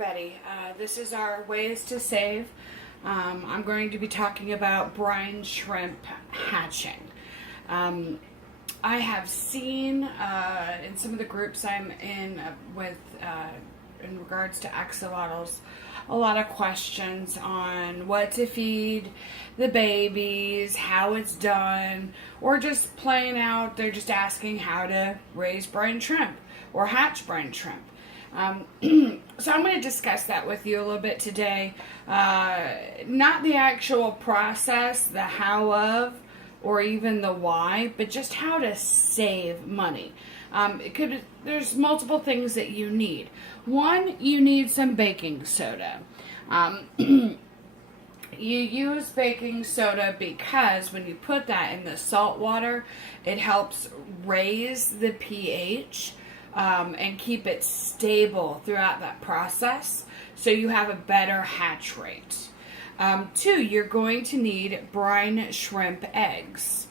everybody. This is our ways to save. I'm going to be talking about brine shrimp hatching. I have seen in some of the groups I'm in in regards to axolotls, a lot of questions on what to feed the babies, how it's done, or just plain out, they're just asking how to raise brine shrimp or hatch brine shrimp. So I'm going to discuss that with you a little bit today. Not the actual process, the how of, or even the why, but just how to save money. There's multiple things that you need. One, you need some baking soda. You use baking soda because when you put that in the salt water, it helps raise the pH and keep it stable throughout that process, so you have a better hatch rate. Two, you're going to need brine shrimp eggs.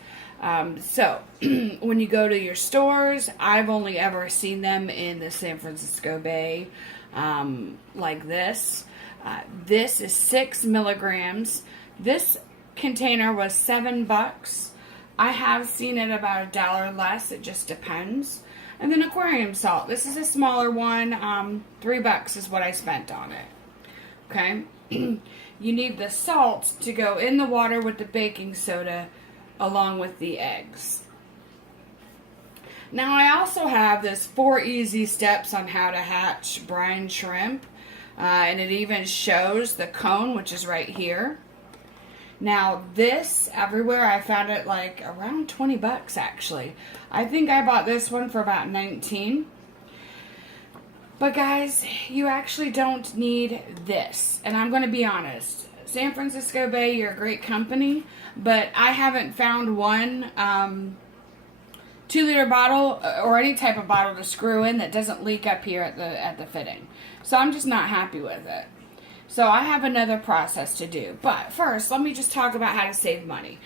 So when you go to your stores, I've only ever seen them in the San Francisco Bay like this. This is 6 milligrams. This container was $7. I have seen it about $1 less. It just depends. And then aquarium salt. This is a smaller one. $3 is what I spent on it. Okay. You need the salt to go in the water with the baking soda along with the eggs. Now I also have this 4 easy steps on how to hatch brine shrimp. And it even shows the cone, which is right here. Now this, everywhere, I found it like around $20 actually. I think I bought this one for about $19. But guys, you actually don't need this. And I'm going to be honest. San Francisco Bay, you're a great company, but I haven't found one 2-liter bottle or any type of bottle to screw in that doesn't leak up here at the fitting. So I'm just not happy with it. So I have another process to do. But first, let me just talk about how to save money.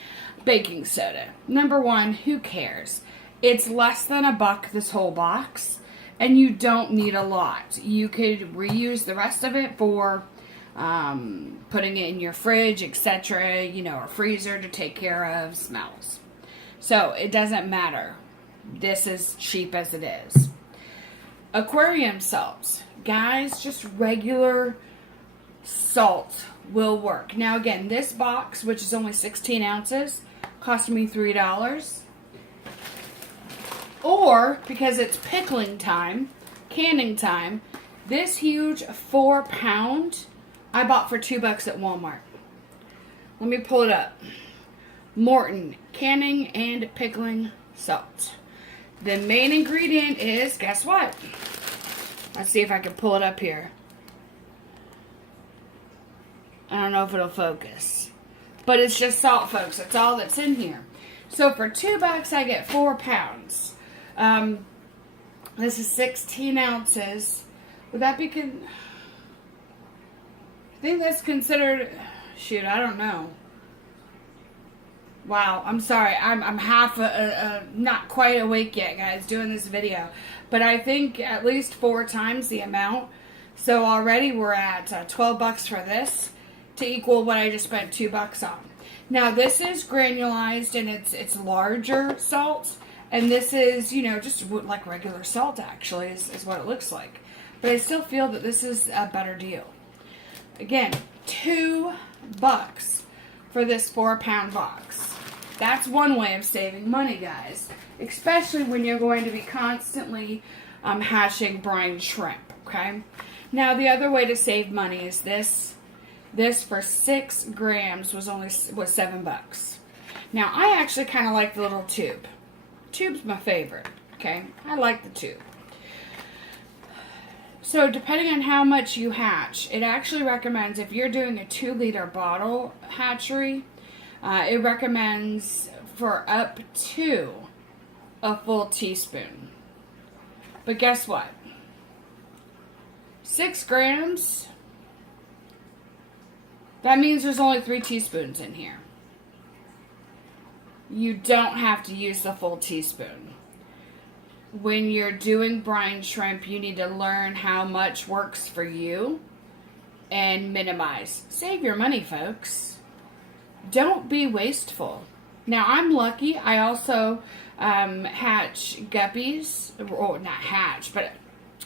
Baking soda. Number one, who cares? It's less than $1 this whole box, and you don't need a lot. You could reuse the rest of it for putting it in your fridge, etc., or freezer to take care of smells. So it doesn't matter. This is cheap as it is. Aquarium salts. Guys, just regular salt will work. Now again, this box, which is only 16 ounces, cost me $3. Or, because it's pickling time, canning time, this huge 4-pound I bought for $2 at Walmart. Let me pull it up. Morton canning and pickling salt. The main ingredient is, guess what? Let's see if I can pull it up here. I don't know if it'll focus. But it's just salt, folks. That's all that's in here. So for $2, I get 4 pounds. This is 16 ounces. Would that be... I think that's considered... Shoot, I don't know. Wow, I'm sorry. I'm half not quite awake yet, guys, doing this video. But I think at least 4 times the amount. So already we're at $12 for this to equal what I just spent $2 on. Now this is granulized and it's larger salt. And this is, just like regular salt actually is what it looks like. But I still feel that this is a better deal. Again, $2 for this 4-pound box. That's one way of saving money, guys. Especially when you're going to be constantly hatching brine shrimp, okay? Now, the other way to save money is this. This for 6 grams was $7. Now, I actually kind of like the little tube. Tube's my favorite, okay? I like the tube. So, depending on how much you hatch, it actually recommends, if you're doing a 2-liter bottle hatchery, it recommends for up to a full teaspoon. But guess what? 6 grams, that means there's only 3 teaspoons in here. You don't have to use the full teaspoon. when you're doing brine shrimp, you need to learn how much works for you and minimize. Save your money, folks. Don't be wasteful. Now, I'm lucky. I also hatch guppies. Or not hatch, but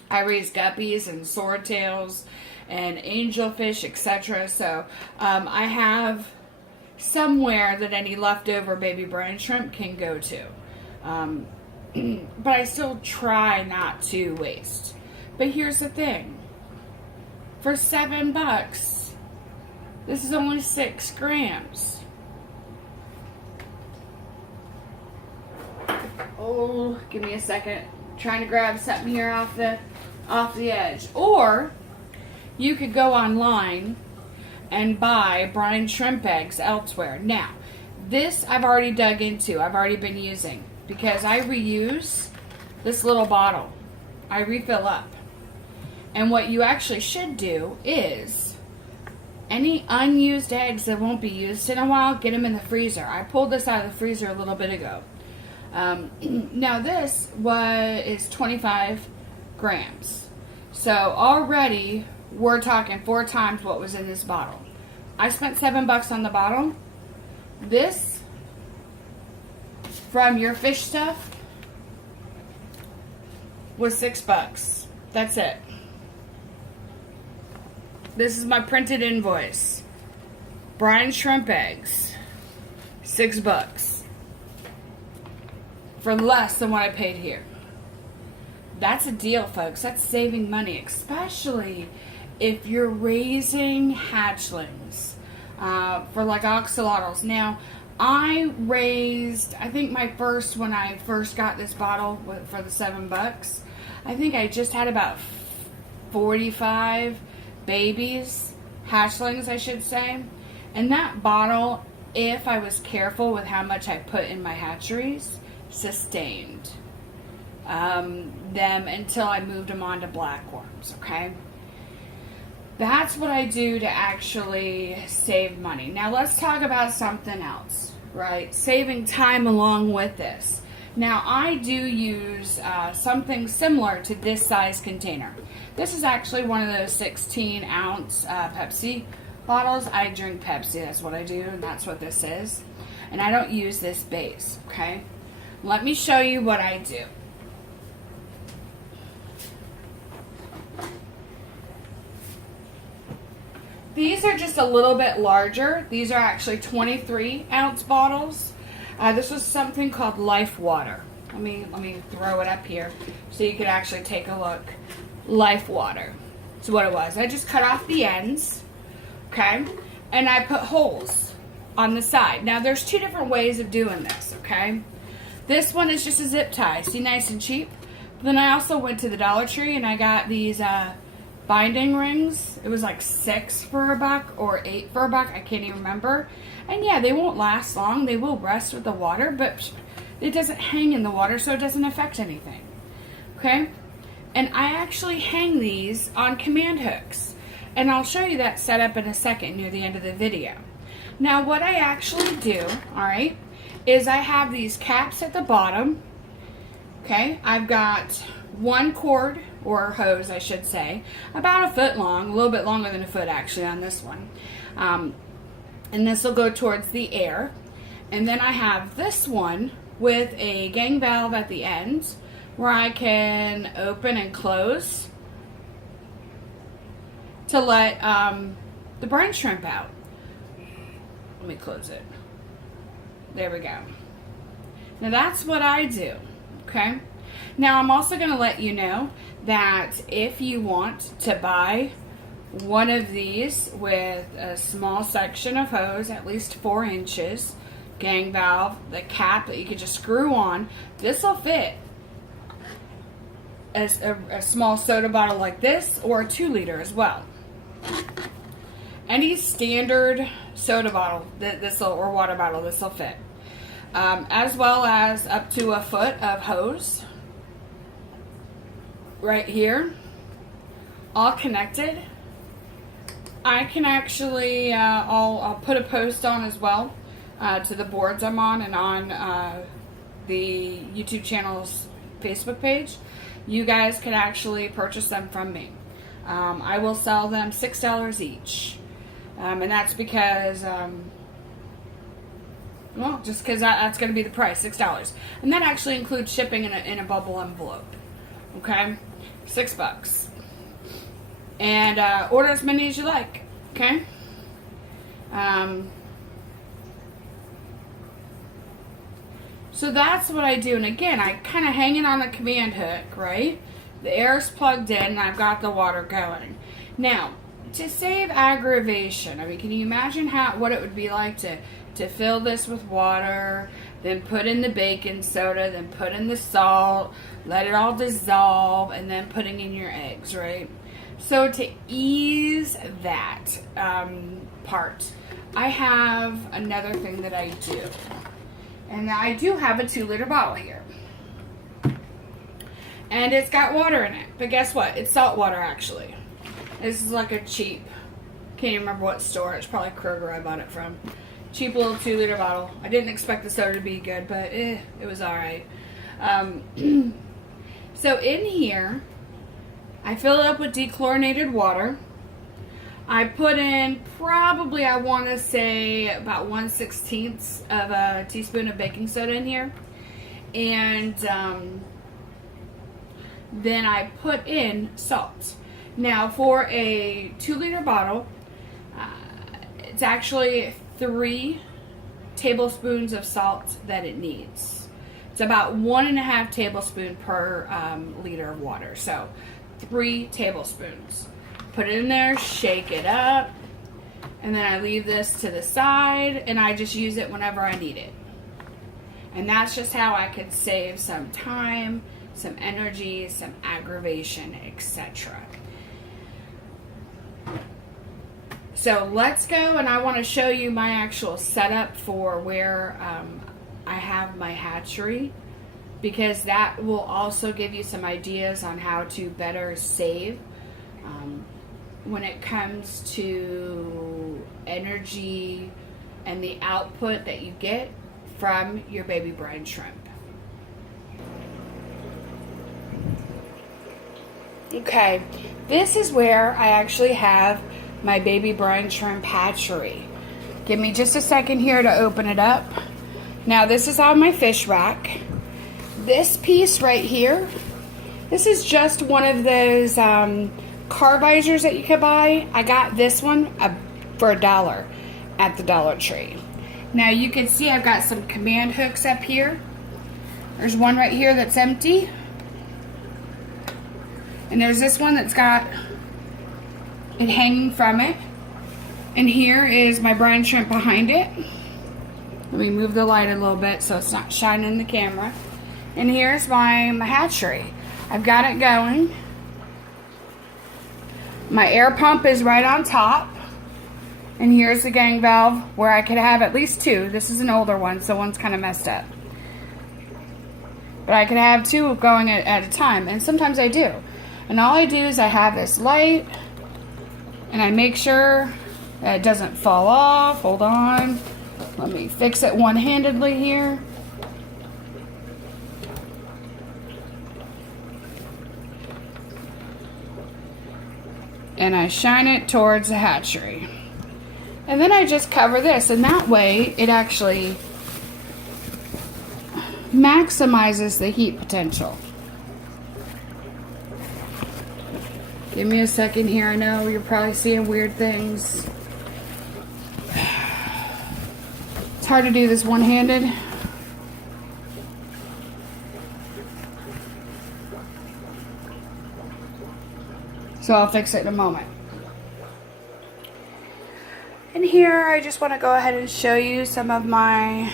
I raise guppies and swordtails and angelfish, etc. So I have somewhere that any leftover baby brine shrimp can go to. But I still try not to waste. But here's the thing. For $7, this is only 6 grams. Oh, give me a second. I'm trying to grab something here off the edge. Or you could go online and buy brine shrimp eggs elsewhere. Now, this I've already dug into. I've already been using because I reuse this little bottle. I refill up. And what you actually should do is any unused eggs that won't be used in a while, get them in the freezer. I pulled this out of the freezer a little bit ago. Now this is 25 grams. So already we're talking 4 times what was in this bottle. I spent $7 on the bottle. This from your fish stuff was $6. That's it. This is my printed invoice. Brine shrimp eggs. $6. For less than what I paid here. That's a deal, folks. That's saving money, especially if you're raising hatchlings for like axolotls. Now, I think my first, when I first got this bottle for the $7, I think I just had about 45 babies, hatchlings, I should say. And that bottle, if I was careful with how much I put in my hatcheries, sustained them until I moved them on to blackworms, okay? That's what I do to actually save money. Now let's talk about something else, right? Saving time along with this. Now I do use something similar to this size container. This is actually one of those 16-ounce Pepsi bottles. I drink Pepsi, that's what I do, and that's what this is. And I don't use this base, okay? Let me show you what I do. These are just a little bit larger. These are actually 23-ounce bottles. This was something called Life Water. Let me throw it up here so you could actually take a look. Life Water. That's what it was. I just cut off the ends, okay? And I put holes on the side. Now, there's 2 different ways of doing this, okay? This one is just a zip tie. See, nice and cheap. But then I also went to the Dollar Tree and I got these binding rings. It was like 6 for $1 or 8 for $1. I can't even remember. And yeah, they won't last long. They will rust with the water, but it doesn't hang in the water, so it doesn't affect anything. Okay? And I actually hang these on command hooks. And I'll show you that setup in a second near the end of the video. Now, what I actually do, alright, is I have these caps at the bottom. Okay? I've got 1 cord, or hose I should say, about 1 foot long, a little bit longer than 1 foot actually on this one. And this will go towards the air. And then I have this one with a gang valve at the end where I can open and close to let the brine shrimp out. Let me close it. There we go. Now that's what I do, okay? Now I'm also going to let you know that if you want to buy one of these with a small section of hose, at least 4 inches, gang valve, the cap that you could just screw on, this will fit as a small soda bottle like this, or a 2-liter as well. Any standard soda bottle, or water bottle, this will fit. As well as up to 1 foot of hose right here, all connected. I can actually, I'll put a post on as well to the boards I'm on and on the YouTube channel's Facebook page. You guys can actually purchase them from me. I will sell them $6 each. And that's because, well, just because that's going to be the price, $6. And that actually includes shipping in a bubble envelope. Okay? $6. And order as many as you like. Okay? So that's what I do. And again, I kind of hang it on the command hook, right? The air's plugged in and I've got the water going. Now, to save aggravation, I mean, can you imagine what it would be like to fill this with water, then put in the baking soda, then put in the salt, let it all dissolve, and then putting in your eggs, right? So to ease that part, I have another thing that I do. And I do have a 2-liter bottle here. And it's got water in it. But guess what? It's salt water, actually. This is like a cheap, can't even remember what store. It's probably Kroger I bought it from. Cheap little 2-liter bottle. I didn't expect the soda to be good, but it was alright. So in here, I fill it up with dechlorinated water. I put in probably, I want to say, about 1/16 of a teaspoon of baking soda in here. And then I put in salt. Now for a 2-liter bottle, it's actually 3 tablespoons of salt that it needs. It's about 1.5 tablespoons per liter of water. So 3 tablespoons. Put it in there, shake it up, and then I leave this to the side, and I just use it whenever I need it. And that's just how I could save some time, some energy, some aggravation, etc. So let's go, and I want to show you my actual setup for where I have my hatchery, because that will also give you some ideas on how to better save when it comes to energy and the output that you get from your baby brine shrimp. Okay, this is where I actually have my baby brine shrimp hatchery. Give me just a second here to open it up. Now this is on my fish rack. This piece right here, this is just one of those car visors that you could buy. I got this one for $1 at the Dollar Tree. Now you can see I've got some command hooks up here. There's one right here that's empty. And there's this one that's got it hanging from it. And here is my brine shrimp behind it. Let me move the light a little bit so it's not shining the camera. And here's my hatchery. I've got it going. My air pump is right on top. And here's the gang valve where I could have at least 2. This is an older one, so one's kind of messed up. But I could have 2 going at a time, and sometimes I do. And all I do is I have this light, and I make sure that it doesn't fall off. Hold on. Let me fix it one-handedly here. And I shine it towards the hatchery. And then I just cover this, and that way it actually maximizes the heat potential. Give me a second here. I know you're probably seeing weird things. It's hard to do this one-handed. So I'll fix it in a moment. And here I just want to go ahead and show you some of my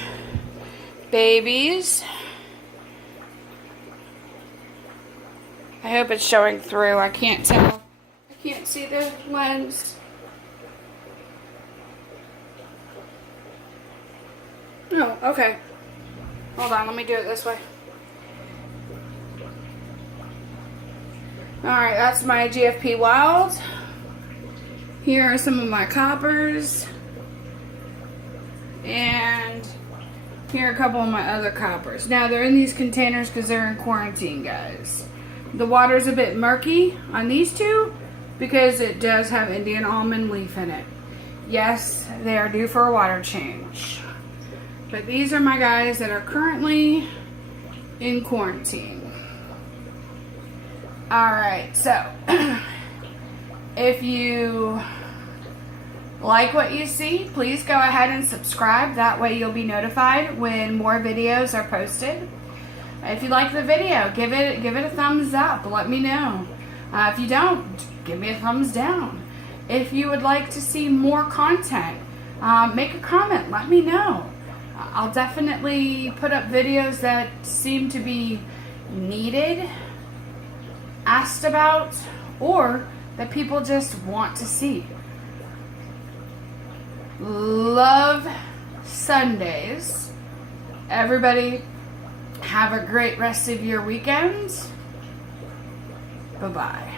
babies. I hope it's showing through. I can't tell. I can't see the lens. Oh, okay. Hold on, let me do it this way. Alright, that's my GFP Wild. Here are some of my coppers. And here are a couple of my other coppers. Now, they're in these containers because they're in quarantine, guys. The water's a bit murky on these 2, because it does have Indian almond leaf in it. Yes, they are due for a water change. But these are my guys that are currently in quarantine. Alright, so if you like what you see, please go ahead and subscribe. That way you'll be notified when more videos are posted. If you like the video, give it a thumbs up. Let me know. If you don't, give me a thumbs down. If you would like to see more content, make a comment. Let me know. I'll definitely put up videos that seem to be needed, asked about, or that people just want to see. Love Sundays. Everybody, have a great rest of your weekend. Bye-bye.